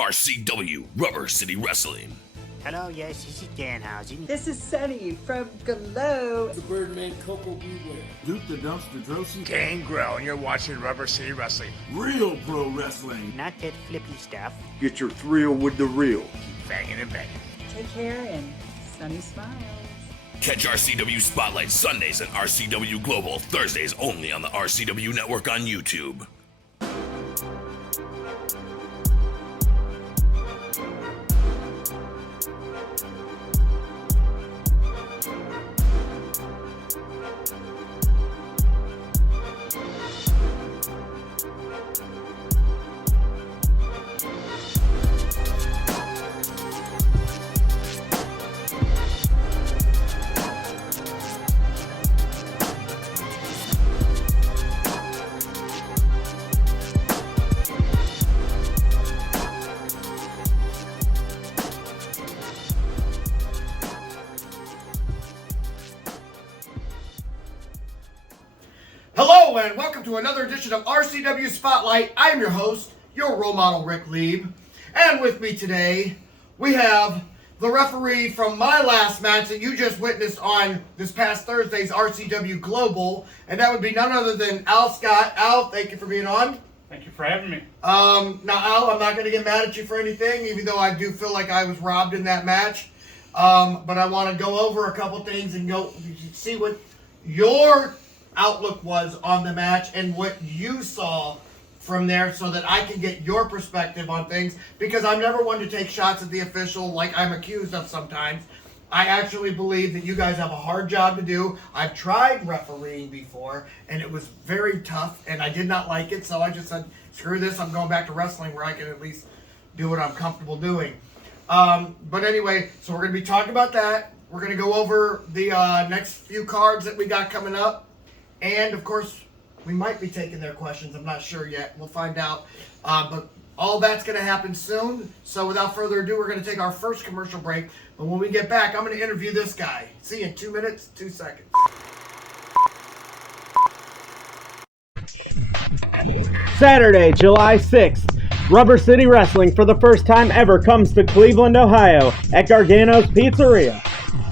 RCW Rubber City Wrestling. Hello, yes, this is Danhausen. This is Sunny from Glow. The Birdman Coco Beware. Duke the Dumpster Drosen. Gangrel, and you're watching Rubber City Wrestling. Real pro wrestling. Not that flippy stuff. Get your thrill with the real. Keep banging and banging. Take care and Sunny smiles. Catch RCW Spotlight Sundays and RCW Global Thursdays only on the RCW Network on YouTube. Hello and welcome to another edition of RCW Spotlight. I am your host, your role model, Rick Lieb. And with me today, we have the referee from my last match that you just witnessed on this past Thursday's RCW Global. And that would be none other than Al Scott. Al, thank you for being on. Thank you for having me. Now, Al, I'm not going to get mad at you for anything, even though I do feel like I was robbed in that match. But I want to go over a couple things and go see what your outlook was on the match and what you saw from there so that I can get your perspective on things, because I'm never one to take shots at the official like I'm accused of sometimes. I actually believe that you guys have a hard job to do. I've tried refereeing before and it was very tough and I did not like it, so I just said, screw this, I'm going back to wrestling where I can at least do what I'm comfortable doing. But anyway, so we're going to be talking about that. We're going to go over the next few cards that we got coming up. And, of course, we might be taking their questions. I'm not sure yet. We'll find out. But all that's going to happen soon. So without further ado, we're going to take our first commercial break. But when we get back, I'm going to interview this guy. See you in 2 minutes, 2 seconds. Saturday, July 6th, Rubber City Wrestling for the first time ever comes to Cleveland, Ohio at Gargano's Pizzeria.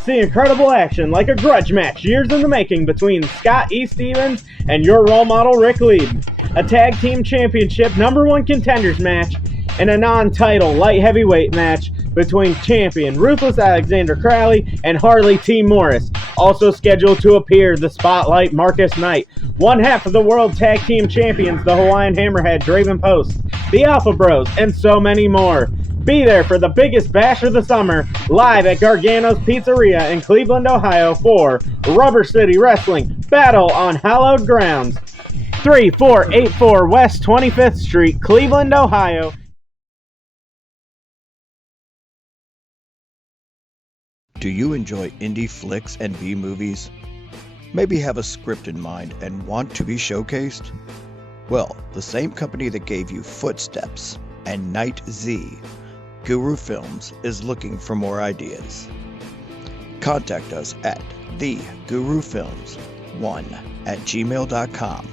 See incredible action like a grudge match years in the making between Scott E. Stevens and your role model Rick Lieb. A tag team championship #1 contenders match and a non-title light heavyweight match between champion Ruthless Alexander Crowley and Harley T. Morris. Also scheduled to appear the Spotlight Marcus Knight, one half of the World Tag Team Champions, the Hawaiian Hammerhead Draven Post, the Alpha Bros, and so many more. Be there for the biggest bash of the summer, live at Gargano's Pizzeria in Cleveland, Ohio for Rubber City Wrestling Battle on Hallowed Grounds. 3484 West 25th Street, Cleveland, Ohio. Do you enjoy indie flicks and B-movies? Maybe have a script in mind and want to be showcased? Well, the same company that gave you Footsteps and Night Z, Guru Films, is looking for more ideas. Contact us at thegurufilms1@gmail.com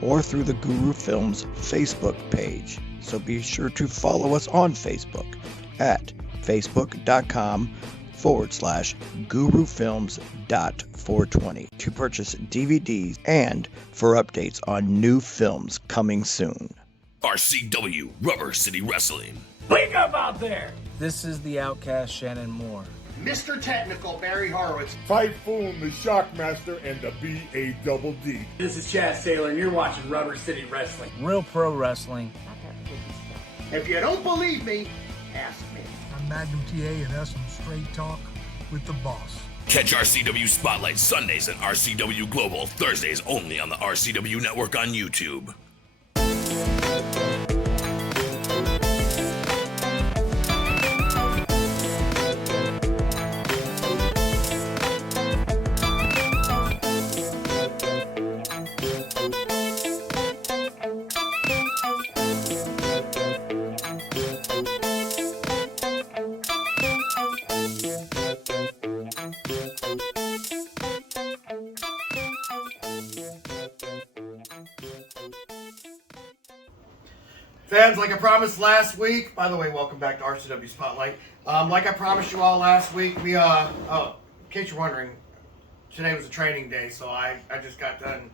or through the Guru Films Facebook page. So be sure to follow us on Facebook at facebook.com/gurufilms.420 to purchase DVDs and for updates on new films coming soon. RCW Rubber City Wrestling. Wake up out there! This is the Outcast Shannon Moore. Mr. Technical, Barry Horowitz. Typhoon, the Shockmaster, and the B-A-double-D. This is Chad Saylor, and you're watching Rubber City Wrestling. Real pro wrestling. If you don't believe me, ask me. I'm Magnum TA, and that's some straight talk with the boss. Catch RCW Spotlight Sundays and RCW Global Thursdays only on the RCW Network on YouTube. Fans, like I promised last week, by the way, welcome back to RCW Spotlight. Like I promised you all last week, we, in case you're wondering, today was a training day, so I just got done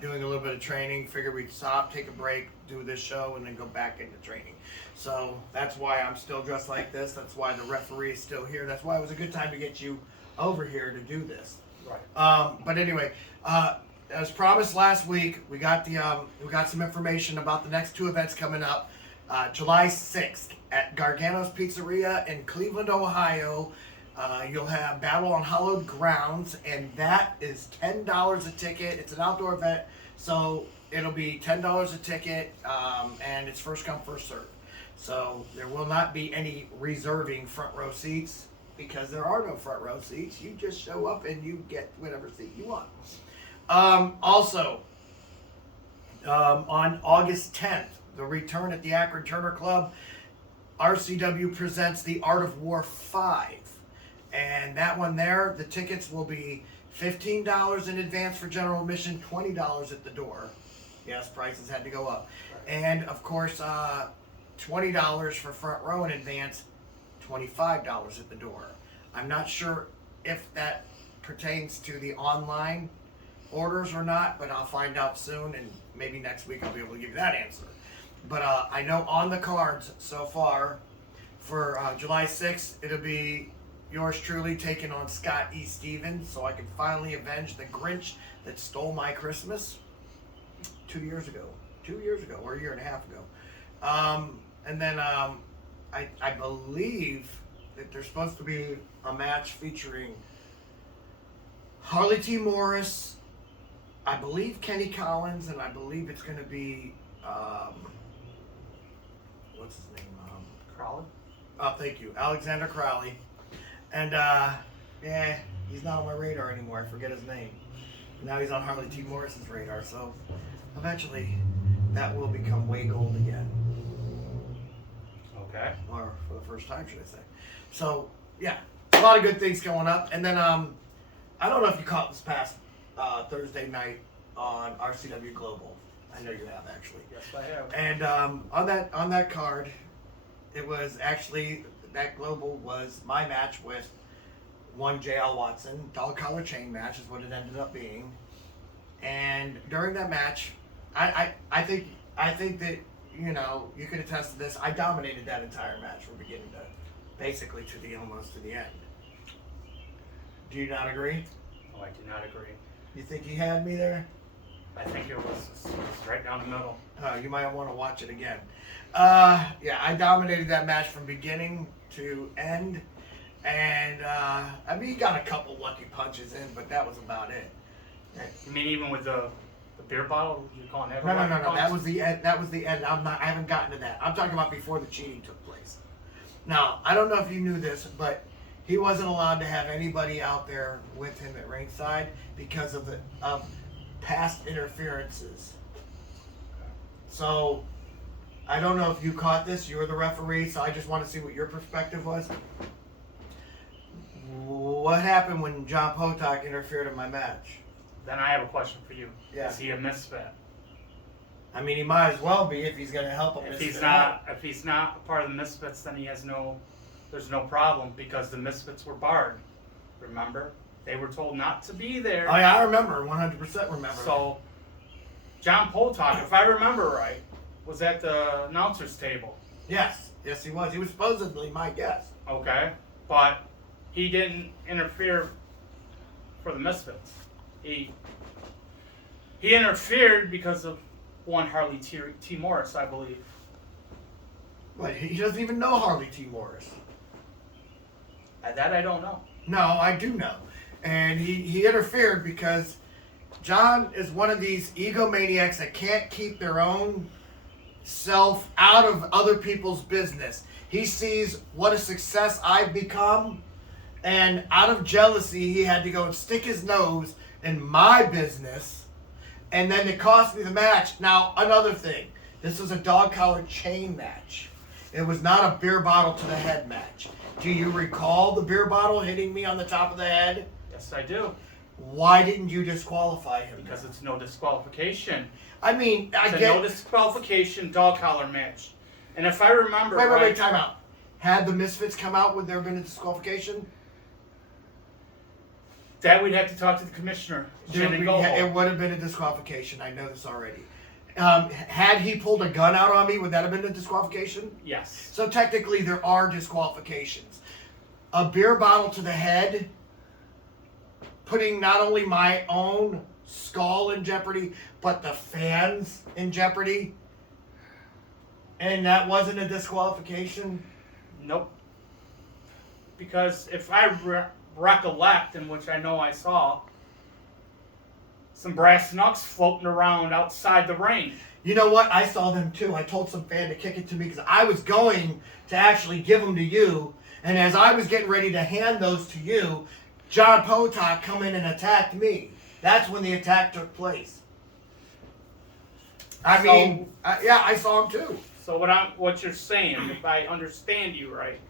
doing a little bit of training. Figured we'd stop, take a break, do this show, and then go back into training. So that's why I'm still dressed like this. That's why the referee is still here. That's why it was a good time to get you over here to do this. Right. But anyway, as promised last week, we got some information about the next two events coming up. July 6th at Gargano's Pizzeria in Cleveland, Ohio. You'll have Battle on Hallowed Grounds, and that is $10 a ticket. It's an outdoor event, so it'll be $10 a ticket, and it's first come, first serve. So there will not be any reserving front row seats because there are no front row seats. You just show up and you get whatever seat you want. Also, on August 10th, the return at the Akron Turner Club, RCW presents The Art of War 5. And that one there, the tickets will be $15 in advance for general admission, $20 at the door. Yes, prices had to go up. And, of course, $20 for front row in advance, $25 at the door. I'm not sure if that pertains to the online orders or not, but I'll find out soon, and maybe next week I'll be able to give you that answer. But I know on the cards so far for July 6th, it'll be yours truly taking on Scott E. Stevens, so I can finally avenge the Grinch that stole my Christmas 2 years ago, or a year and a half ago. And then I believe that there's supposed to be a match featuring Harley T. Morris, I believe Kenny Collins, and I believe it's going to be, what's his name? Crowley? Oh, thank you. Alexander Crowley. And, he's not on my radar anymore. I forget his name. Now he's on Harley T. Morris's radar, so eventually that will become way gold again. Okay. Or for the first time, should I say. So, yeah, a lot of good things going up. And then, I don't know if you caught this past Thursday night on RCW Global. I know you have, actually. Yes, I have. And on that card, it was actually, that Global was my match with one JL Watson. Dog collar chain match is what it ended up being. And during that match, I think that, you know, you could attest to this. I dominated that entire match from beginning to basically almost to the end. Do you not agree? Oh, I do not agree. You think you had me there? I think it was right down the middle. You might want to watch it again. Yeah, I dominated that match from beginning to end. And, I mean, he got a couple lucky punches in, but that was about it. You mean even with the beer bottle? You calling that? No. That was the end. That was the end. I haven't gotten to that. I'm talking about before the cheating took place. Now, I don't know if you knew this, but he wasn't allowed to have anybody out there with him at ringside because of past interferences. So, I don't know if you caught this. You were the referee, so I just want to see what your perspective was. What happened when John Potok interfered in my match? Then I have a question for you. Yeah. Is he a misfit? I mean, he might as well be if he's going to help him. If he's not a part of the misfits, then there's no problem because the misfits were barred. Remember? They were told not to be there. Oh yeah, I remember, 100% remember. So, John Potok, if I remember right, was at the announcer's table. Yes, he was. He was supposedly my guest. Okay, but he didn't interfere for the misfits. He interfered because of one Harley T. Morris, I believe. But he doesn't even know Harley T. Morris. That I don't know. No, I do know. And he interfered because John is one of these egomaniacs that can't keep their own self out of other people's business. He sees what a success I've become, and out of jealousy, he had to go and stick his nose in my business, and then it cost me the match. Now, another thing, this was a dog collar chain match. It was not a beer bottle to the head match. Do you recall the beer bottle hitting me on the top of the head? Yes, I do. Why didn't you disqualify him? Because it's no disqualification. I mean, It's a no disqualification dog collar match. And if I remember Wait, time out. Had the Misfits come out, would there have been a disqualification? That we'd have to talk to the commissioner. It would have been a disqualification. I know this already. Had he pulled a gun out on me, would that have been a disqualification? Yes. So technically, there are disqualifications. A beer bottle to the head, putting not only my own skull in jeopardy, but the fans in jeopardy. And that wasn't a disqualification? Nope. Because if I recollect, in which I know I saw, some brass knucks floating around outside the ring. You know what? I saw them too. I told some fan to kick it to me because I was going to actually give them to you. And as I was getting ready to hand those to you, John Potok come in and attacked me. That's when the attack took place. I saw him too. So what you're saying, if I understand you right,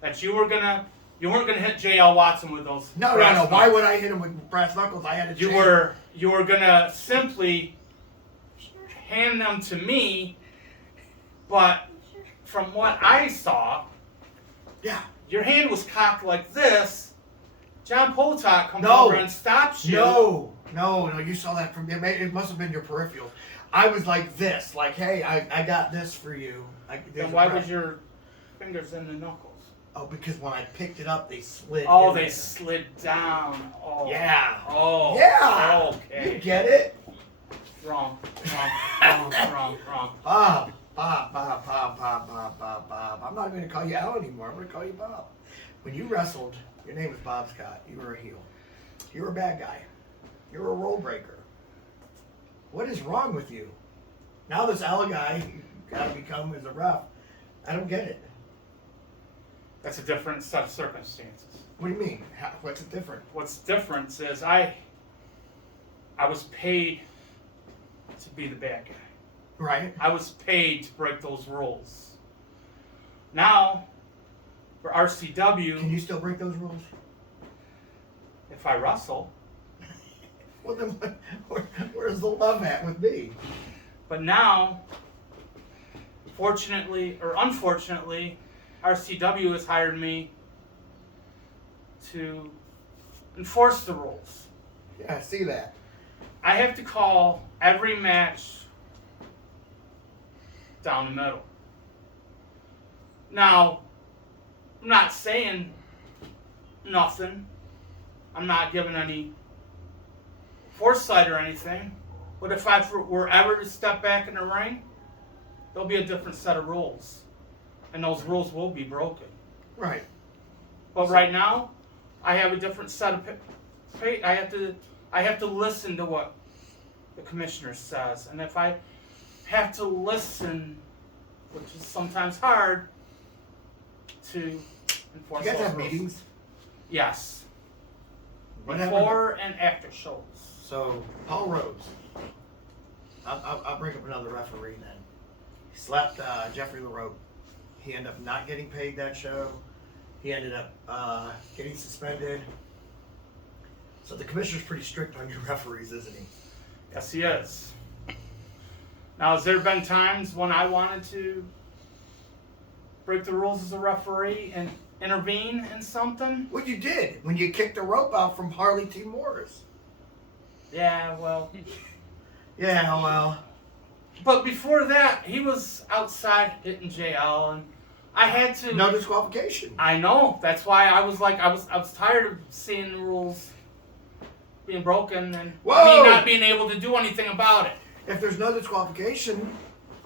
that you weren't gonna hit J.L. Watson with those. No. knuckles. Why would I hit him with brass knuckles? I had a chain. You were gonna simply hand them to me, but from what I saw, your hand was cocked like this. John Potok comes over and stops you. No, you saw that from me. It must have been your peripheral. I was like this, like, hey, I got this for you. Then why was your fingers in the knuckles? Oh, because when I picked it up, they slid. Oh, they slid down. Oh. Yeah. Oh. Yeah. Okay. You get it? Wrong. Bob. I'm not going to call you Al anymore. I'm going to call you Bob. When you wrestled, your name was Bob Scott. You were a heel. You were a bad guy. You were a role breaker. What is wrong with you? Now this Al guy you got to become as a ref. I don't get it. That's a different set of circumstances. What do you mean? What's different? What's different is I was paid to be the bad guy. Right. I was paid to break those rules. Now, for RCW... Can you still break those rules? If I wrestle. Well, then where's the love at with me? But now, fortunately or unfortunately, RCW has hired me to enforce the rules. Yeah, I see that. I have to call every match down the middle. Now, I'm not saying nothing. I'm not giving any foresight or anything. But if I were ever to step back in the ring, there'll be a different set of rules. And those rules will be broken. Right. But right now, I have a different set of... I have to listen to what the commissioner says. And if I have to listen, which is sometimes hard, to enforce. You guys have meetings? Yes. What Before and after shows. So, Paul Rhodes. I'll bring up another referee then. He slapped Jeffrey LaRoque. He ended up not getting paid that show. He ended up getting suspended. So the commissioner's pretty strict on your referees, isn't he? Yes, he is. Now, has there been times when I wanted to break the rules as a referee and intervene in something? Well, you did when you kicked the rope out from Harley T. Morris. Yeah, well. Yeah, well. But before that, he was outside hitting JL, and I had to. No disqualification. I know. That's why I was like, I was tired of seeing the rules being broken and me not being able to do anything about it. If there's no disqualification,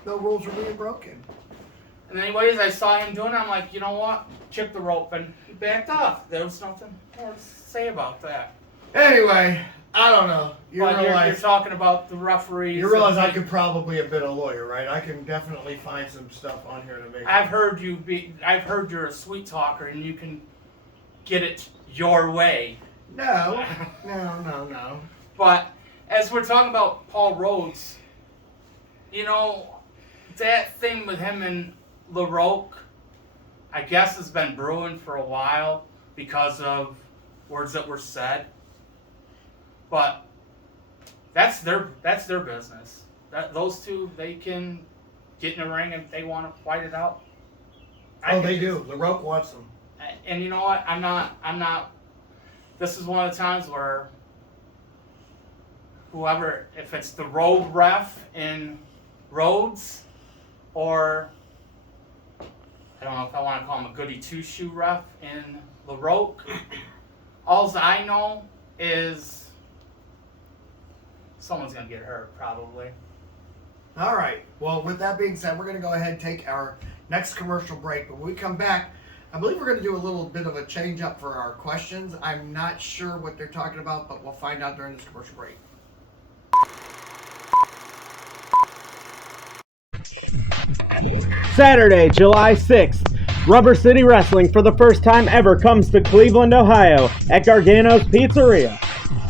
no rules are being broken. And anyways, I saw him doing it. I'm like, you know what? Kick the rope, and he backed off. There was nothing more to say about that. Anyway, I don't know. You're talking about the referees. You realize I could probably have been a lawyer, right? I can definitely find some stuff on here to make. I've heard you're a sweet talker, and you can get it your way. No. But as we're talking about Paul Rhodes, you know, that thing with him and LaRoque, I guess has been brewing for a while because of words that were said. But that's their business. Those two, they can get in the ring if they want to fight it out. They do. LaRoque wants them. And you know what? I'm not. This is one of the times where whoever, if it's the road ref in Rhodes, or I don't know if I want to call him a goody two-shoe ref in LaRoque, all I know is someone's going to get hurt, probably. All right. Well, with that being said, we're going to go ahead and take our next commercial break. But when we come back, I believe we're going to do a little bit of a change up for our questions. I'm not sure what they're talking about, but we'll find out during this commercial break. Saturday, July 6th, Rubber City Wrestling for the first time ever comes to Cleveland, Ohio at Gargano's Pizzeria.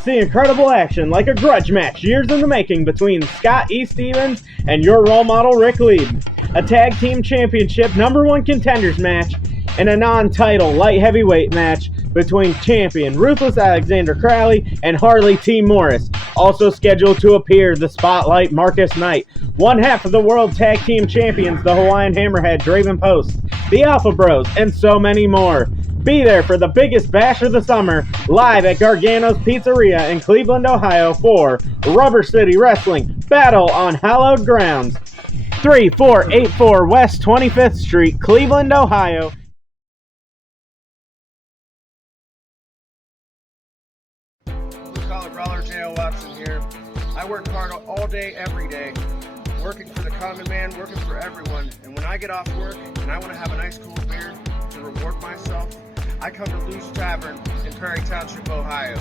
See incredible action like a grudge match years in the making between Scott E. Stevens and your role model Rick Lieb. A tag team championship #1 contenders match and a non-title light heavyweight match between champion Ruthless Alexander Crowley and Harley T. Morris. Also scheduled to appear the Spotlight Marcus Knight, one half of the World Tag Team Champions, the Hawaiian Hammerhead Draven Post, the Alpha Bros, and so many more. Be there for the biggest bash of the summer, live at Gargano's Pizzeria in Cleveland, Ohio for Rubber City Wrestling Battle on Hallowed Grounds. 3484 West 25th Street, Cleveland, Ohio. Blue-collar brawler J.O. Watson here. I work hard all day, every day, working for the common man, working for everyone. And when I get off work and I want to have a nice cool beer to reward myself, I come to Lou's Tavern in Prairie Township, Ohio.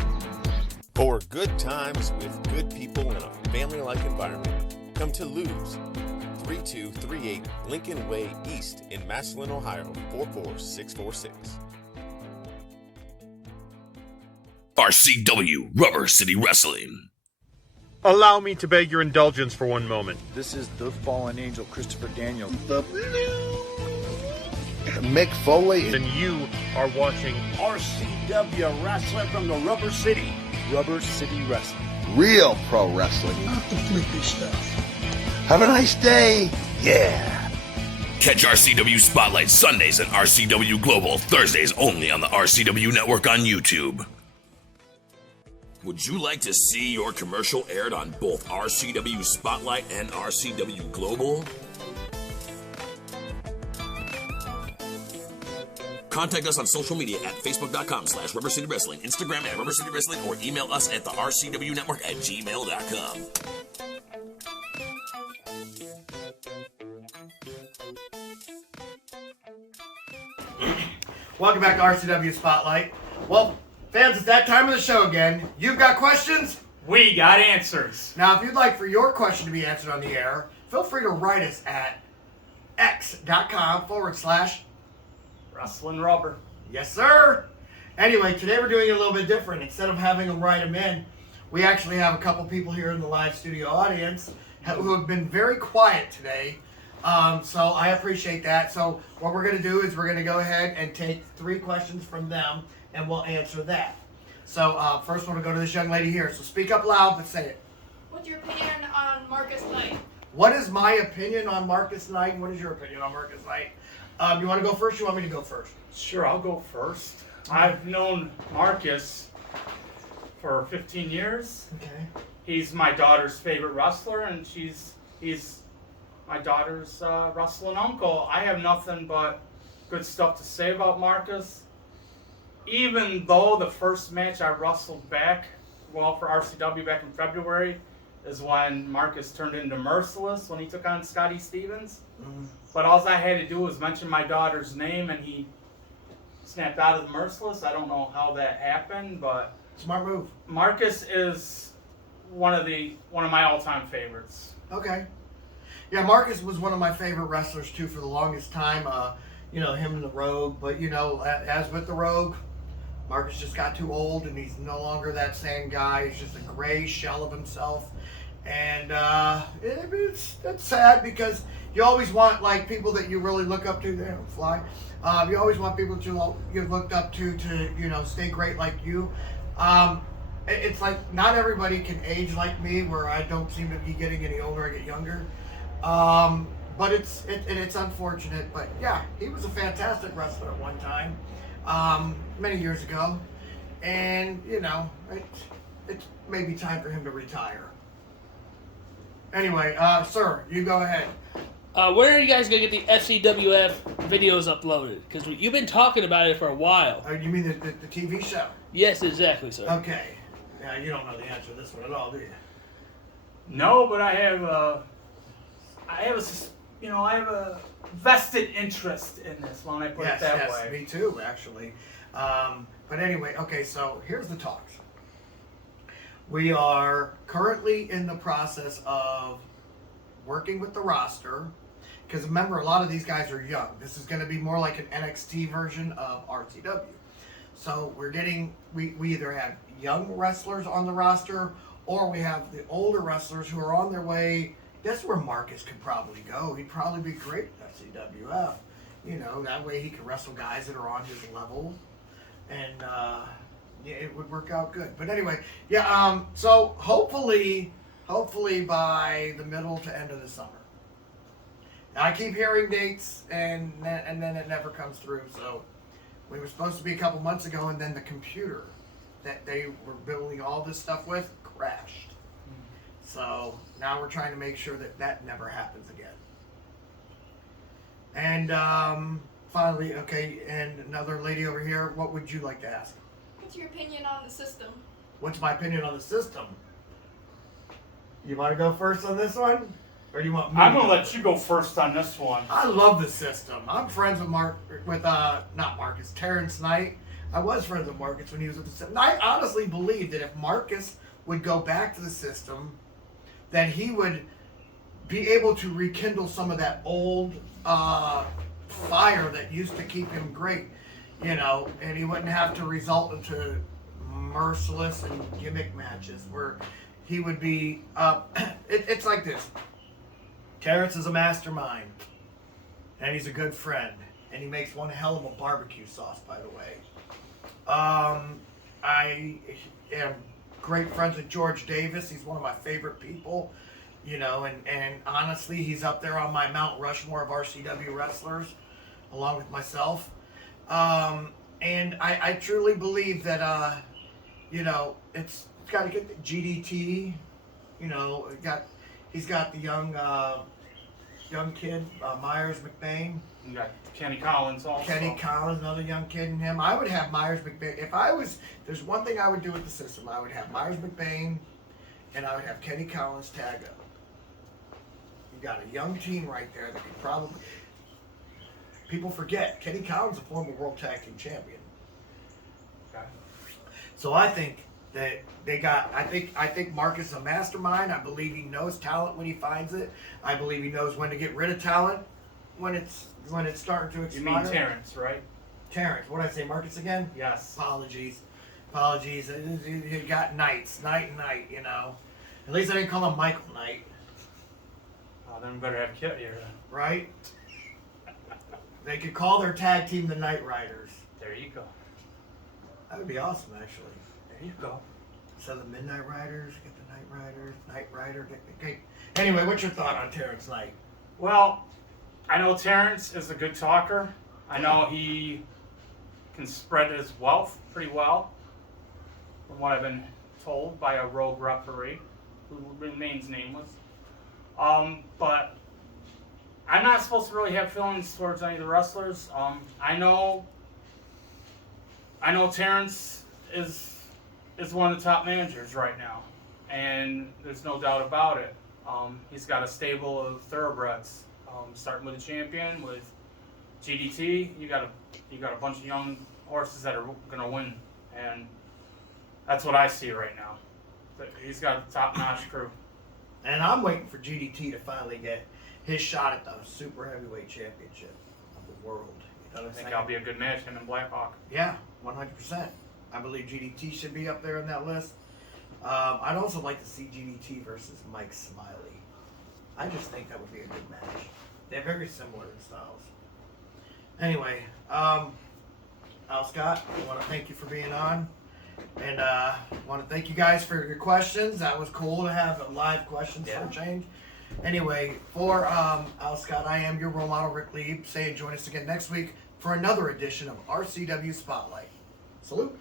For good times with good people in a family-like environment, come to Lou's, 3238 Lincoln Way East in Massillon, Ohio, 44646. RCW Rubber City Wrestling. Allow me to beg your indulgence for one moment. This is the fallen angel, Christopher Daniels. The Mick Foley. And you are watching RCW Wrestling from the Rubber City. Rubber City Wrestling. Real pro wrestling. Not the flippy stuff. Have a nice day. Yeah. Catch RCW Spotlight Sundays and RCW Global Thursdays only on the RCW Network on YouTube. Would you like to see your commercial aired on both RCW Spotlight and RCW Global? Contact us on social media at facebook.com/Rubber City Wrestling, Instagram at Rubber City Wrestling, or email us at the RCW Network at gmail.com. Welcome back to RCW Spotlight. Well, fans, it's that time of the show again. You've got questions? We got answers. Now, if you'd like for your question to be answered on the air, feel free to write us at x.com/Wrestling Rubber. Yes, sir. Anyway, today we're doing it a little bit different. Instead of having them write them in, we actually have a couple people here in the live studio audience who have been very quiet today. So I appreciate that. So what we're going to do is we're going to go ahead and take 3 questions from them, and we'll answer that. So first we'll go to this young lady here. So speak up loud, but say it. What's your opinion on Marcus Knight? What is my opinion on Marcus Knight? What is your opinion on Marcus Knight? You want to go first? You want me to go first? Sure, I'll go first. I've known Marcus for 15 years. Okay. He's my daughter's favorite wrestler, and he's my daughter's wrestling uncle. I have nothing but good stuff to say about Marcus. Even though the first match I wrestled for RCW back in February is when Marcus turned into Merciless when he took on Scotty Stevens. Mm-hmm. But all I had to do was mention my daughter's name and he snapped out of the Merciless. I don't know how that happened, but smart move. Marcus is one of my all-time favorites. Okay. Yeah, Marcus was one of my favorite wrestlers too for the longest time. Him and the Rogue, but as with the Rogue, Marcus just got too old and he's no longer that same guy. He's just a gray shell of himself. And it's sad because you always want people that you really look up to. They don't fly. You always want people that you've looked up to stay great like you. it's like not everybody can age like me, where I don't seem to be getting any older. I get younger. But it's unfortunate. But yeah, he was a fantastic wrestler at one time, many years ago, and you know, it's maybe time for him to retire. Anyway, sir, you go ahead. Where are you guys gonna get the FCWF videos uploaded? Because you've been talking about it for a while. You mean the TV show? Yes, exactly, sir. Okay. Yeah, you don't know the answer to this one at all, do you? No, but I have a vested interest in this. Why don't I put it that way? Me too, actually. But anyway, okay. So here's the talks. We are currently in the process of working with the roster. Because remember, a lot of these guys are young. This is going to be more like an NXT version of RCW. So we either have young wrestlers on the roster, or we have the older wrestlers who are on their way. That's where Marcus could probably go. He'd probably be great at FCWF. You know, that way he could wrestle guys that are on his level. And, yeah, it would work out good. But anyway, yeah, so hopefully by the middle to end of the summer. I keep hearing dates, and then it never comes through. So we were supposed to be a couple months ago, and then the computer that they were building all this stuff with crashed. So now we're trying to make sure that never happens again. And finally, okay, and another lady over here, what would you like to ask? What's your opinion on the system? What's my opinion on the system? You want to go first on this one? Or do you want me I'm going to let you go first on this one. I love the system. I'm friends with not Marcus, Terrence Knight. I was friends with Marcus when he was with the system. I honestly believe that if Marcus would go back to the system, that he would be able to rekindle some of that old fire that used to keep him great, you know, and he wouldn't have to result into merciless and gimmick matches where he would be, it's like this. Terrence is a mastermind, and he's a good friend, and he makes one hell of a barbecue sauce, by the way. I am great friends with George Davis. He's one of my favorite people, you know, and honestly, he's up there on my Mount Rushmore of RCW wrestlers, along with myself. And I truly believe that, you know, it's got to get the GDT, you know, he's got the young kid, Myers McBain. You got Kenny Collins also. Kenny Collins, another young kid in him. I would have Myers McBain. There's one thing I would do with the system. I would have Myers McBain, and I would have Kenny Collins tag up. You got a young team right there that could probably. People forget Kenny Collins, a former World Tag Team Champion. Okay. So I think that they got. I think Marcus is a mastermind. I believe he knows talent when he finds it. I believe he knows when to get rid of talent when it's starting to expire. You mean Terrence, right? Terrence. What did I say, Marcus again? Yes. Apologies. You got Knight, you know. At least I didn't call him Michael Knight. Oh, then we better have Kit here then. Right? They could call their tag team the Knight Riders. There you go. That would be awesome, actually. There you go. So the Midnight Riders, get the Knight Riders, Knight Rider. Okay. Anyway, what's your thought on Terrence Knight? Well, I know Terrence is a good talker. I know he can spread his wealth pretty well, from what I've been told by a rogue referee who remains nameless. But I'm not supposed to really have feelings towards any of the wrestlers. I know Terrence is one of the top managers right now, and there's no doubt about it. He's got a stable of thoroughbreds, starting with the champion, with GDT. You got a bunch of young horses that are gonna win, and that's what I see right now. He's got a top-notch crew. And I'm waiting for GDT to finally get his shot at the Super Heavyweight Championship of the world. You know what I'm saying? That'll be a good match, him and Blackhawk. Yeah, 100%. I believe GDT should be up there on that list. I'd also like to see GDT versus Mike Smiley. I just think that would be a good match. They're very similar in styles. Anyway, Al Scott, I want to thank you for being on. And I want to thank you guys for your questions. That was cool to have live questions for a change. Anyway, for Al Scott, I am your role model, Rick Lieb, saying join us again next week for another edition of RCW Spotlight. Salute.